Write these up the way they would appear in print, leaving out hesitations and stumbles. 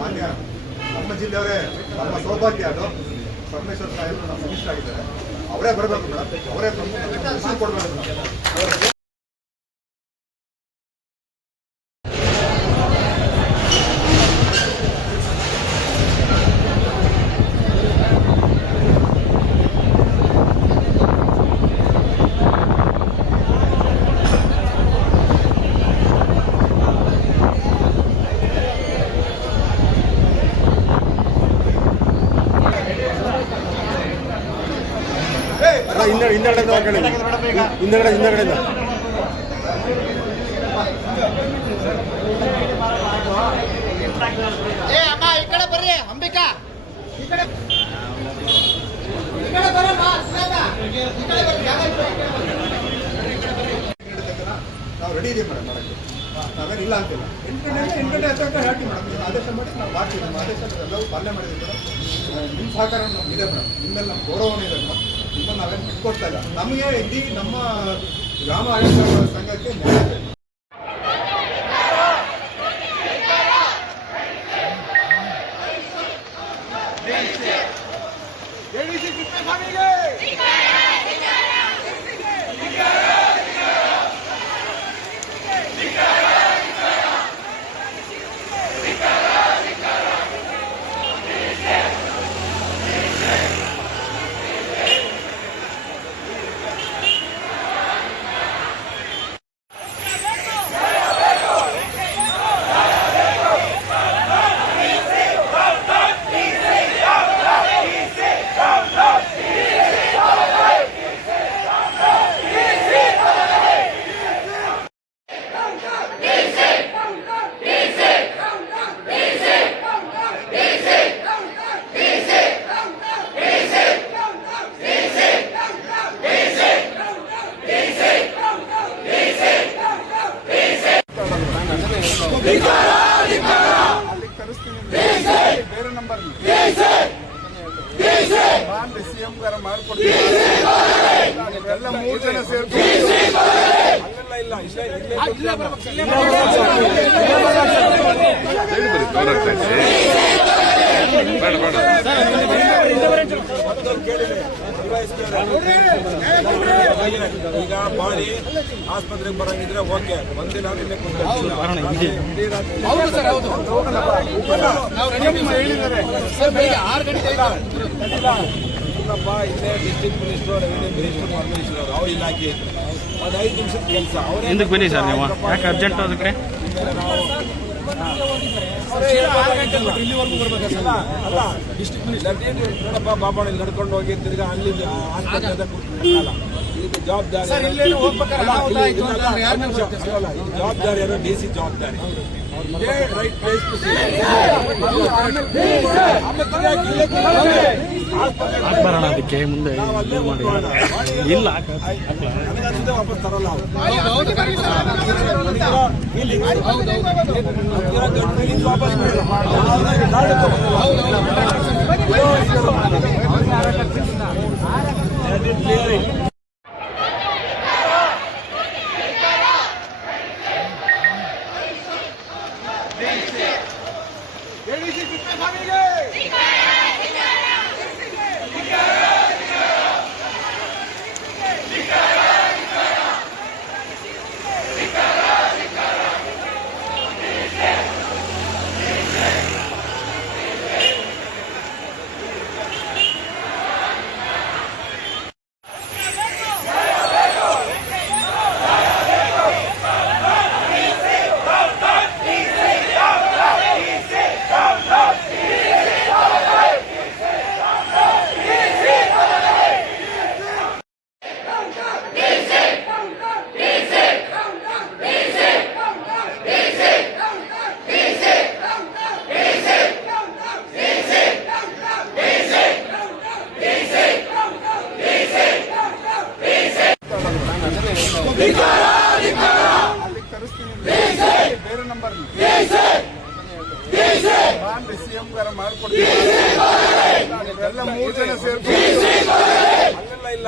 ಮಾನ್ಯ ನಮ್ಮ ಜಿಲ್ಲೆಯವರೇ ನಮ್ಮ ಸೌಭಾಗ್ಯ ಅದು ಪರಮೇಶ್ವರ್ ಸಾಹೇಬರು ನಮ್ಮ ಮಿನಿಸ್ಟರ್ ಆಗಿದ್ದಾರೆ. ಅವರೇ ಬರಬೇಕು ಮೇಡಮ್, ಅವರೇ ಕೊಡಬೇಕು ಮೇಡಮ್. ಹಿಂದಗಡೆಯಿಂದ ಅಮ್ಮ ಈ ಕಡೆ ಬರ್ರಿ, ಅಂಬಿಕಾ ಈ ಕಡೆ ನಾವು ರೆಡಿ ಇದೀವಿ ಮೇಡಮ್ ಮಾಡೋಕ್ಕೆ, ನಾವೇನು ಇಲ್ಲ ಅಂತಿಲ್ಲ. 8 ಗಂಟೆ ಹತ್ತು ಹೇಳ್ತೀವಿ ಮೇಡಮ್, ನೀವು ಆದೇಶ ಮಾಡಿ ನಾವು ಮಾಡ್ತೀವಿ. ನಮ್ಮ ಆದೇಶ ಎಲ್ಲವೂ ಪಾಲನೆ ಮಾಡಿದ್ದೀವಿ ಮೇಡಮ್. ನಿಮ್ಮ ಸಹಕಾರ ನಮಗಿದೆ ಮೇಡಮ್, ನಿಮ್ಮೆಲ್ಲ ನಮ್ಮ ಗೌರವನೇ ಇದೆ ಮೇಡಮ್. ನಿಮ್ಮನ್ನು ನಾವೇನು ಬಿಟ್ಕೊಡ್ತಾ ಇಲ್ಲ. ನಮಗೆ ಇಡೀ ನಮ್ಮ ಗ್ರಾಮ ಆಡಳಿತ ಸಂಘಕ್ಕೆ ನ್ಯಾಯ ಬೇಕು. ಬೇರೆ ನಂಬರ್ ಸಿಎಂ ಗಾರ ಮಾಡ್ಕೊಡ್ತೀವಿ. ಎಲ್ಲ 3 ಜನ ಸೇರ್ಕೊಂಡು ಈಗ ಬಾಡಿ ಆಸ್ಪತ್ರೆಗೆ ಬರಂಗಿದ್ರೆ ಓಕೆ, ಒಂದಿನ ಇಲ್ಲಪ್ಪ, ಇಲ್ಲೇ ಡಿಸ್ಟ್ರಿಕ್ಟ್ ಮಿನಿಸ್ಟರ್, ರೆವಿನ್ಯೂ ಮಿನಿಸ್ಟರ್, ಪರ್ಮಿಷನರ್ ಅವ್ರ ಇಲಾಖೆ ಒಂದು 5 ನಿಮಿಷದ ಕೆಲಸ. ಹಿಂದಕ್ಕೆ ಬನ್ನಿ ಸರ್, ನೀವು ಯಾಕೆ ಅರ್ಜೆಂಟ್ ಅದಕ್ಕೆ ಅಲ್ಲ ಡಿಸ್ಟ್ರಿಕ್ಟ್ ಮಿನಿಸ್ಟರ್ ನೋಡಪ್ಪ, ಬಾಬಾಣ ನಡ್ಕೊಂಡು ಹೋಗಿ ತಿರ್ಗಾ ಅಲ್ಲಿ ಆಸ್ಪತ್ರೆ ಇದು ಜವಾಬ್ದಾರಿ ಯಾರು DC ಜವಾಬ್ದಾರಿ. ರೈಟ್ ಪ್ಲೇಸ್ ಟು ಬರೋಣ ಅದಕ್ಕೆ ಮುಂದೆ ಇಲ್ಲ ನನಗಂತೆ ವಾಪಸ್ ತರಲ್ಲ.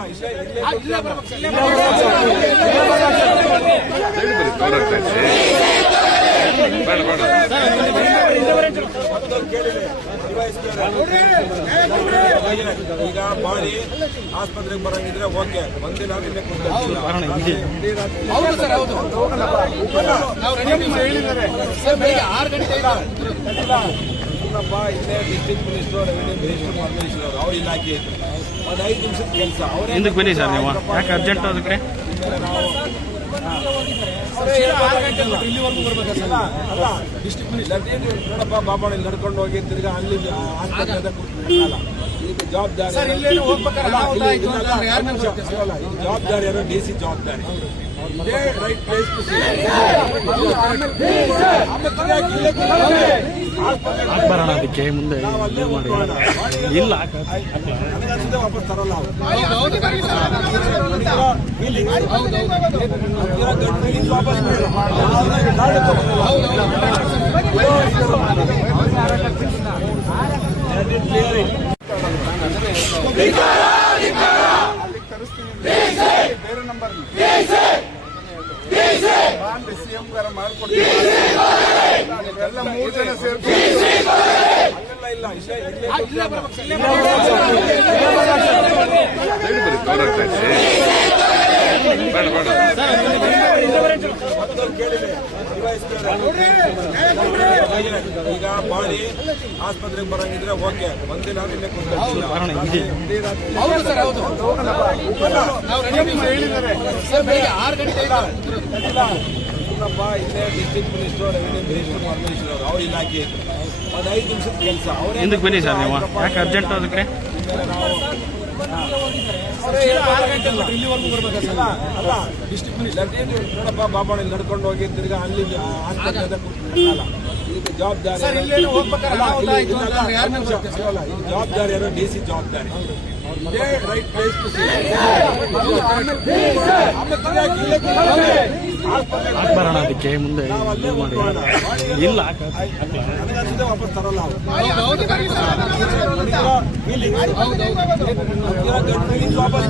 ಇಲ್ಲೇ ಈಗ ಬಾಡಿ ಆಸ್ಪತ್ರೆಗೆ ಬರಂಗಿದ್ರೆ ಓಕೆ ಒಂದಿನ ಇಲ್ಲೇ ಹೌದು ಸರ್ ಹೌದು ನಾವು ರೆಡಿ ಹೇಳಿದ್ದಾರೆ ಸರ್ ಬೆಳಿಗ್ಗೆ 6 ಗಂಟೆ ಕೂತ್ಕೊಳ್ಳಪ್ಪ ಇಲ್ಲೇ district minister revenue minister Parameshwar ಅವ್ರ ಇಲಾಖೆ ಇತ್ತು ಒಂದು 5 ನಿಮಿಷದ ಕೆಲಸ ಹಿಂದಕ್ಕೆ ಬನ್ನಿ ಸರ್ ನೀವು ಯಾಕೆ ಅರ್ಜೆಂಟ್ ಅದಕ್ಕೆ ಇಲ್ಲಿವರೆಗೂ ಬರ್ಬೇಕಲ್ಲ ಅಲ್ಲ ಡಿಸ್ಟ್ರಿಕ್ಟ್ ಮಿನಿಸ್ಟರ್ ನೋಡಪ್ಪ ಬಾಬಾಣಿ ನಡ್ಕೊಂಡು ಹೋಗಿ ತಿರ್ಗಾ ಅಲ್ಲಿ ಆಸ್ಪತ್ರೆ ಕೂತ್ಕೊಳ್ಳಲ್ಲ ಇದಕ್ಕೆ ಜವಾಬ್ದಾರಿ ಜವಾಬ್ದಾರಿ ಯಾರು DC ಜವಾಬ್ದಾರಿ ಇದೇ ರೈಟ್ ಪ್ಲೇಸ್ ಬರೋಣ ಅದಕ್ಕೆ ಮುಂದೆ ಇದು ಮಾಡಿ ಇಲ್ಲ ನನಗನ್ಸಿದೆ ವಾಪಸ್ ತರಲ್ಲ ವಾಪಸ್ ಬೇರೆ ನಂಬರ್ CM ಗಾರ ಮಾಡ್ಕೊಡ್ತೀವಿ ಎಲ್ಲ 3 ಜನ ಸೇರ್ಕೊಂಡು ಇಲ್ಲ ಈಗ ಬಾಡಿ ಆಸ್ಪತ್ರೆಗೆ ಬರಂಗಿದ್ರೆ ಓಕೆ ಒಂದಿನ ಇಲ್ಲೇ ಹೌದು ಸರ್ ಹೌದು ನಾವು ರೆಡಿ ಹೇಳಿದ್ದಾರೆ ಸರ್ ಬೆಳಿಗ್ಗೆ 6 ಗಂಟೆ ಕೂತ್ಕೊಳ್ಳಪ್ಪ ಇಲ್ಲೇ district minister revenue minister Parameshwar ಅವ್ರ ಇಲಾಖೆ ಇತ್ತು ಒಂದು 5 ನಿಮಿಷದ ಕೆಲಸ ಹಿಂದಕ್ಕೆ ಬನ್ನಿ ಸರ್ ನೀವು ಯಾಕೆ ಅರ್ಜೆಂಟ್ ಅದಕ್ಕೆ ಇಲ್ಲಿವರೆಗೂ ಬರ್ಬೇಕಲ್ಲ ಅಲ್ಲ ಡಿಸ್ಟ್ರಿಕ್ಟ್ ಮಿನಿಸ್ಟರ್ ನೋಡಪ್ಪ ಬಾಬಾಣಿ ನಡ್ಕೊಂಡು ಹೋಗಿ ತಿರ್ಗಾ ಅಲ್ಲಿ ಆಸ್ಪತ್ರೆ ಕೂತ್ಕೊಳ್ಳಲ್ಲ ಇದಕ್ಕೆ ಜವಾಬ್ದಾರಿ ಜವಾಬ್ದಾರಿ ಯಾರು DC ಜವಾಬ್ದಾರಿ ಇದೇ ರೈಟ್ ಪ್ಲೇಸ್ ಬರೋಣ ಅದಕ್ಕೆ ಮುಂದೆ ಇದು ಮಾಡಿ ಇಲ್ಲ ನನಗನ್ಸಿದೆ ವಾಪಸ್ ತರಲ್ಲ ವಾಪಸ್